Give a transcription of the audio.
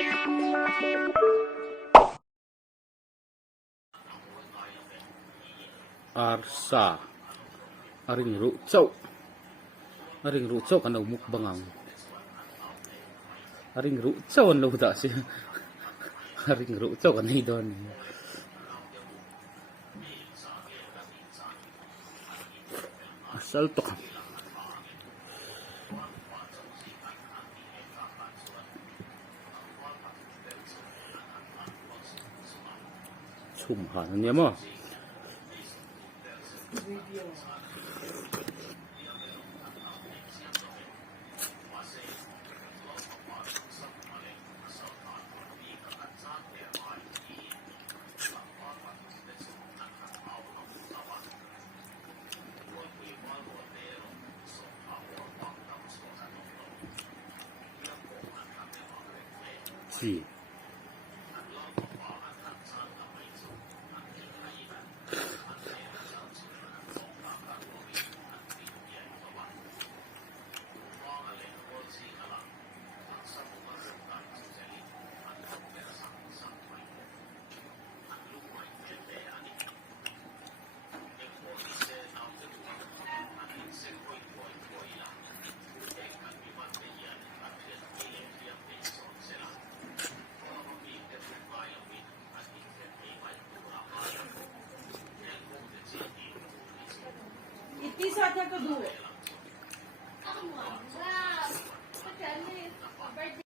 Arsa aring rucaw kan mukbangang aring rucaw ang lauda siya aring rucaw kan idon asal to sumhanan niya mo si इतनी साथ में तो दूर